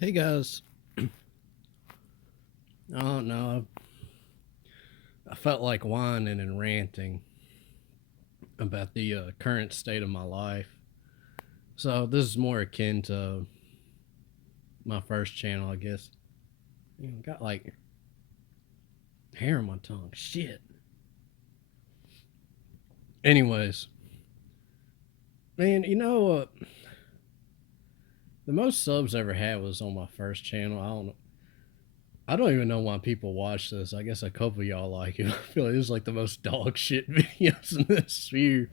Hey guys, I don't know. I felt like whining and ranting about the current state of my life. So this is more akin to my first channel, I guess. Got like hair on my tongue. Shit. Anyways, man, the most subs I ever had was on my first channel. I don't even know why people watch this. I guess a couple of y'all like it. I feel like this is like the most dog shit videos in this sphere.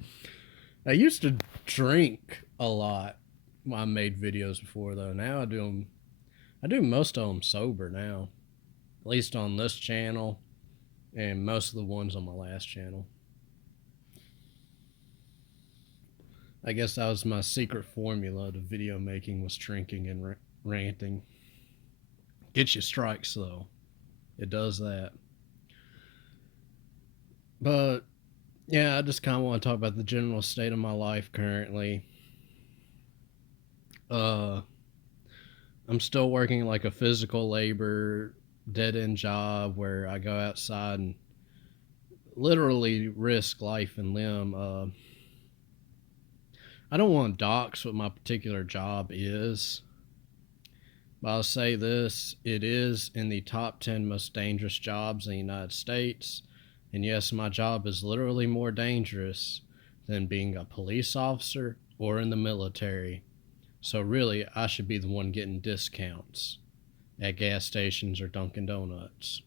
I used to drink a lot when I made videos before though. Now I do them. I do most of them sober now, at least on this channel and most of the ones on my last channel. I guess that was my secret formula to video making was drinking and ranting. Gets you strikes though. It does that. But yeah, I just kind of want to talk about the general state of my life currently. Uh, I'm still working like a physical labor dead end job where I go outside and literally risk life and limb. I don't want to dox what my particular job is, but I'll say this: it is in the top 10 most dangerous jobs in the United States. And yes, my job is literally more dangerous than being a police officer or in the military. So, really, I should be the one getting discounts at gas stations or Dunkin' Donuts,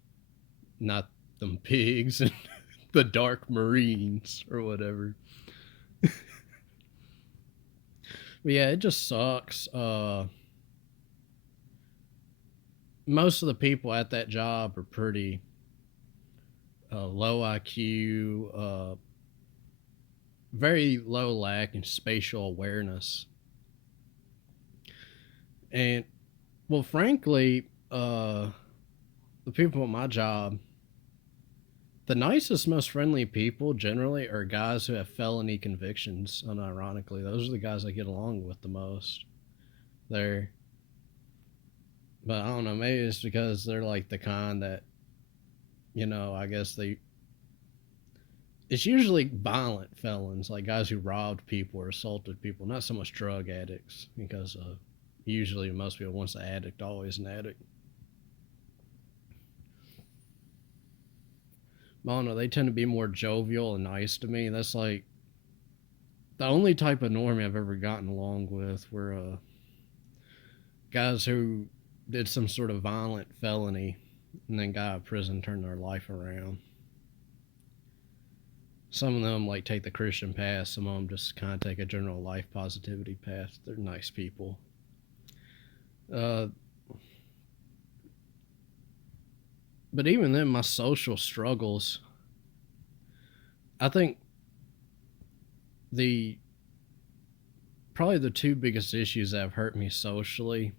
not them pigs and the dark marines or whatever. But yeah, it just sucks. Most of the people at that job are pretty low IQ, very low lack in spatial awareness. And, well, frankly, the people at my job, the nicest, most friendly people generally are guys who have felony convictions, unironically. Those are the guys I get along with the most. They're, but I don't know, maybe it's because they're like the kind that, I guess it's usually violent felons, like guys who robbed people or assaulted people, not so much drug addicts, because usually most people, once an addict, always an addict. I don't know, they tend to be more jovial and nice to me. That's like the only type of normie I've ever gotten along with were guys who did some sort of violent felony and then got out of prison, turned their life around. Some of them like take the Christian path. Some of them just kind of take a general life positivity path. They're nice people. Uh, but even then, my social struggles. I think the probably the two biggest issues that have hurt me socially,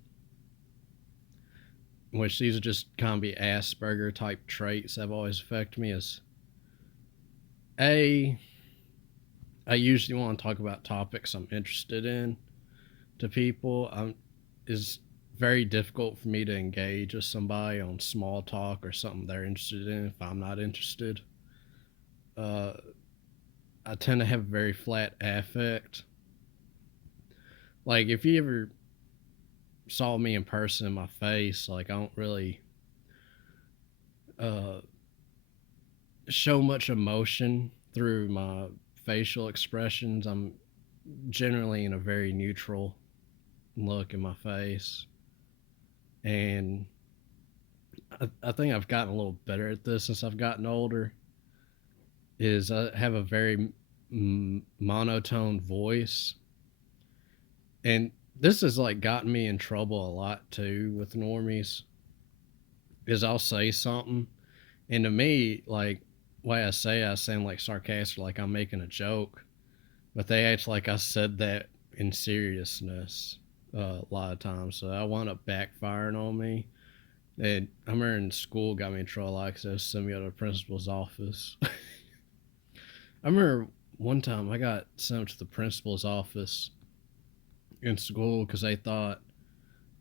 which these are just kind of be Asperger type traits that have always affected me, is a I usually want to talk about topics I'm interested in to people. Is very difficult for me to engage with somebody on small talk or something they're interested in if I'm not interested. Uh, I tend to have a very flat affect. Like if you ever saw me in person in my face, like I don't really uh, show much emotion through my facial expressions. I'm generally in a very neutral look in my face, and I think I've gotten a little better at this since I've gotten older. Is I have a very monotone voice, and this has like gotten me in trouble a lot too with normies. Is I'll say something, and to me, like way I sound like sarcastic, like I'm making a joke, but they act like I said that in seriousness a lot of times. So I wound up backfiring on me. And I remember in school got me in trouble a lot because they sent me to the principal's office. I remember one time I got sent to the principal's office in school because they thought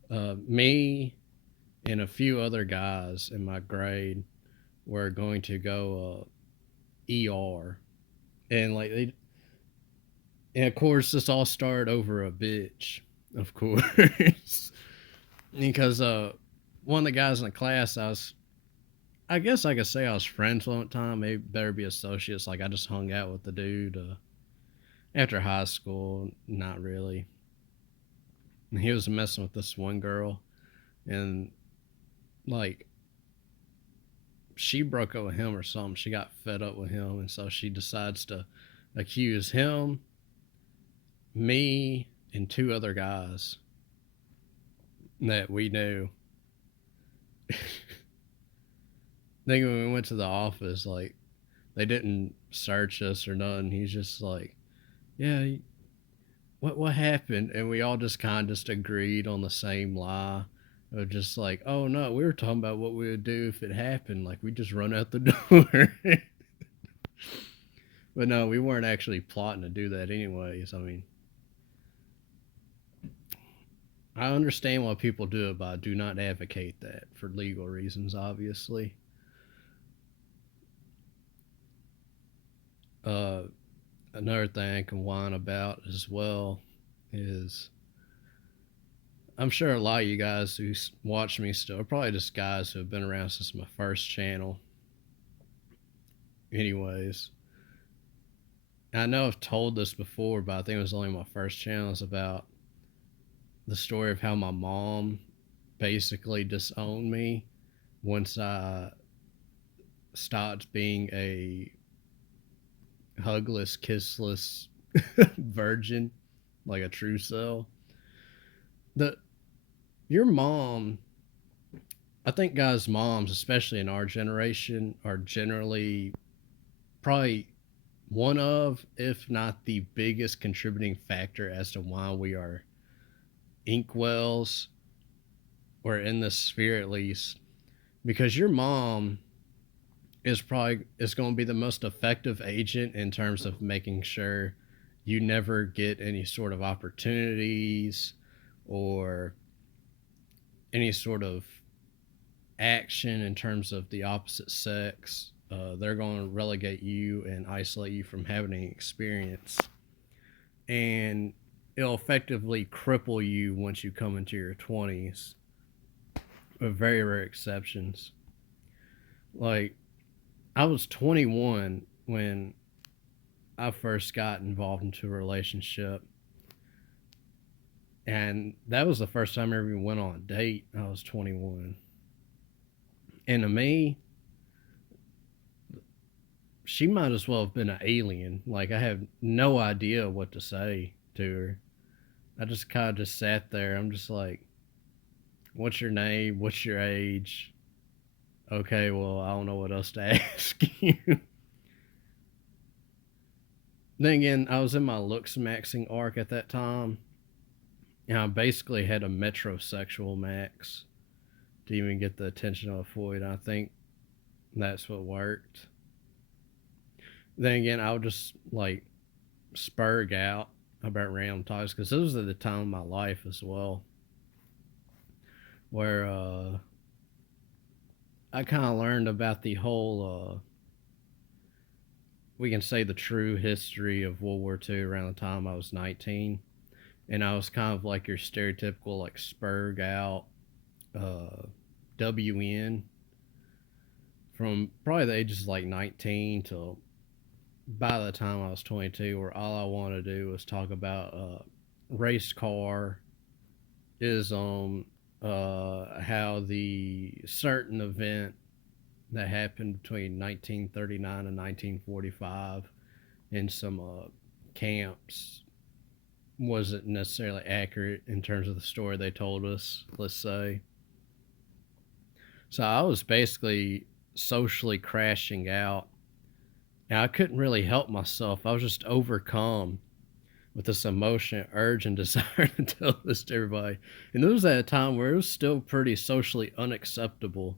Me and a few other guys in my grade were going to go ER, and and of course, this all started over a bitch, of course, because one of the guys in the class, I guess I could say I was friends with at the time, maybe better be associates. Like I just hung out with the dude after high school, not really. And he was messing with this one girl, and like she broke up with him or something. She got fed up with him, and so she decides to accuse him, me, and two other guys that we knew. Then when we went to the office, like they didn't search us or nothing. He's just like, "Yeah, what happened?" And we all just kind of just agreed on the same lie. Of just like, "Oh no, we were talking about what we would do if it happened. Like we just run out the door." But no, we weren't actually plotting to do that anyways. I mean, I understand why people do it, but I do not advocate that for legal reasons, obviously. Uh, Another thing I can whine about as well is I'm sure a lot of you guys who watch me still are probably just guys who have been around since my first channel. Anyways, I know I've told this before, but I think it was only my first channel. It's about the story of how my mom basically disowned me once I stopped being a hugless, kissless virgin, like a true cell. The Your mom, I think guys' moms, especially in our generation, are generally probably one of, if not the biggest contributing factor as to why we are inkwells or in this sphere at least. Because your mom is going to be the most effective agent in terms of making sure you never get any sort of opportunities or any sort of action in terms of the opposite sex. They're going to relegate you and isolate you from having any experience, and it'll effectively cripple you once you come into your 20s, with very rare exceptions. Like, I was 21 when I first got involved into a relationship, and that was the first time I ever even went on a date. I was 21. And to me, she might as well have been an alien. Like, I have no idea what to say to her. I just kind of just sat there. I'm just like, what's your name? What's your age? Okay, well, I don't know what else to ask you. Then again, I was in my looks maxing arc at that time, and I basically had a metrosexual max to even get the attention of a Fo1ds. I think that's what worked. Then again, I would just like spurg out about random topics because this was at the time of my life as well, where I kind of learned about the whole, we can say the true history of World War II around the time I was 19. And I was kind of like your stereotypical, like, spurg out uh, WN from probably the ages like 19 till by the time I was 22, where all I wanted to do was talk about race car ism, how the certain event that happened between 1939 and 1945 in some camps wasn't necessarily accurate in terms of the story they told us, let's say. So I was basically socially crashing out. And I couldn't really help myself. I was just overcome with this emotion, urge, and desire to tell this to everybody. And it was at a time where it was still pretty socially unacceptable.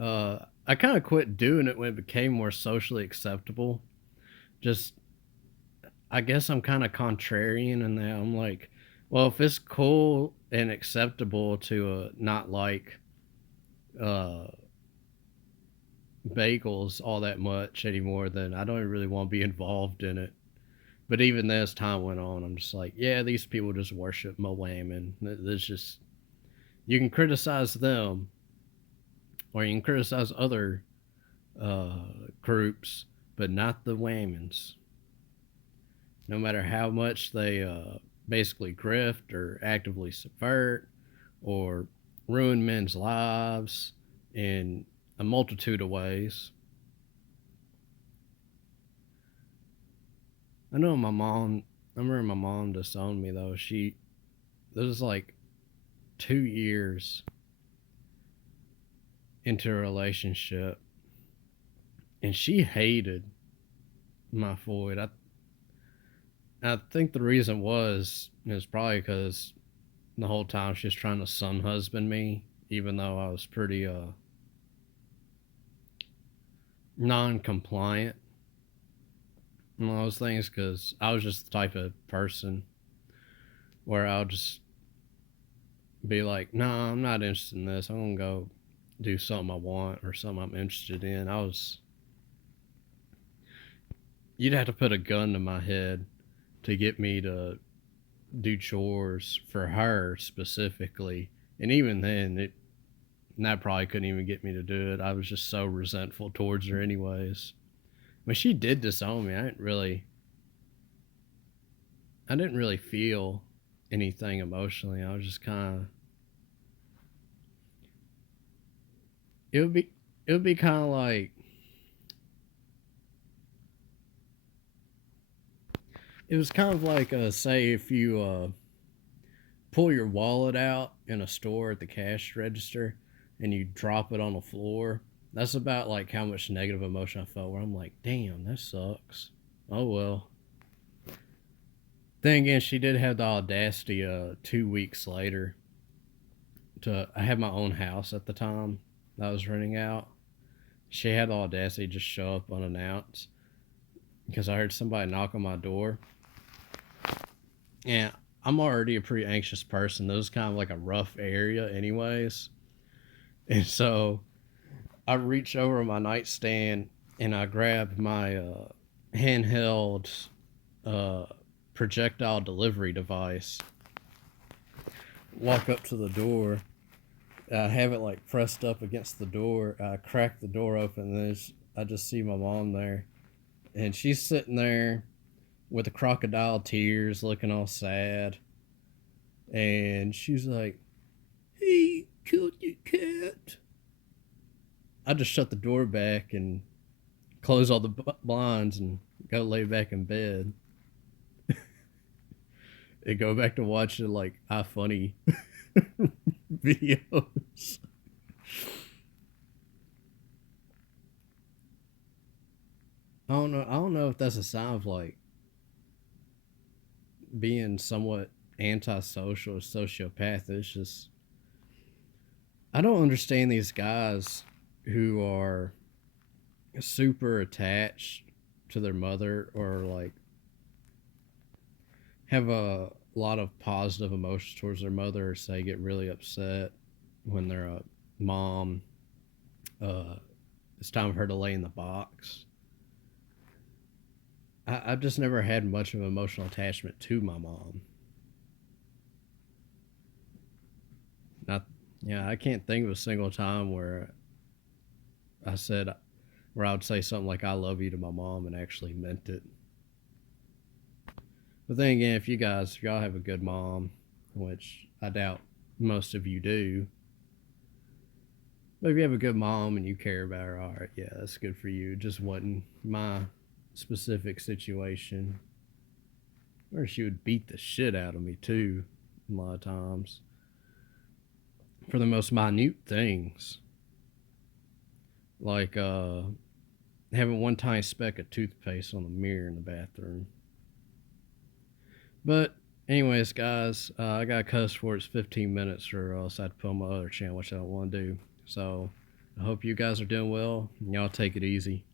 I kind of quit doing it when it became more socially acceptable. Just, I guess I'm kind of contrarian in that I'm like, well, if it's cool and acceptable to not like uh, bagels all that much anymore, then I don't really want to be involved in it. But even as time went on, I'm just like, yeah, these people just worship Mo Wayman. There's just, you can criticize them or you can criticize other uh, groups, but not the Waymans. No matter how much they basically grift or actively subvert or ruin men's lives in a multitude of ways. I know my mom. I remember my mom disowned me though. This was like 2 years into a relationship, and she hated my Floyd. I think the reason was probably because the whole time she was trying to son husband me, even though I was pretty non compliant in all those things. Because I was just the type of person where I'll just be like, "No, nah, I'm not interested in this. I'm gonna go do something I want or something I'm interested in." You'd have to put a gun to my head to get me to do chores for her specifically, and even then, that probably couldn't even get me to do it. I was just so resentful towards her, anyways. When she did disown me, I didn't really feel anything emotionally. I was just kind of, it would be, it would be kind of like, it was kind of like, say, if you pull your wallet out in a store at the cash register and you drop it on the floor. That's about like how much negative emotion I felt. Where I'm like, damn, that sucks. Oh well. Then again, she did have the audacity 2 weeks later to. I had my own house at the time that I was renting out. She had the audacity to just show up unannounced because I heard somebody knock on my door. And I'm already a pretty anxious person. This was kind of like a rough area, anyways. And so I reached over my nightstand and I grabbed my handheld uh, projectile delivery device. Walk up to the door. I have it like pressed up against the door. I crack the door open, and then I just see my mom there, and she's sitting there with the crocodile tears, looking all sad. And she's like, "He killed your cat." I just shut the door back and close all the blinds and go lay back in bed and go back to watching like iFunny videos. I don't know. I don't know if that's a sign of like being somewhat antisocial or sociopath. It's just I don't understand these guys who are super attached to their mother or like have a lot of positive emotions towards their mother, or say get really upset when their mom uh, it's time for her to lay in the box. I've just never had much of an emotional attachment to my mom. Not, yeah, I can't think of a single time where I said, where I would say something like "I love you" to my mom and actually meant it. But then again, if y'all have a good mom, which I doubt most of you do, but if you have a good mom and you care about her, all right, yeah, that's good for you. It just wasn't my specific situation. Or she would beat the shit out of me too, a lot of times, for the most minute things, like having one tiny speck of toothpaste on the mirror in the bathroom. But anyways, guys, I got cuss for it's 15 minutes, or else I'd put on my other channel, which I don't want to do. So I hope you guys are doing well. And y'all take it easy.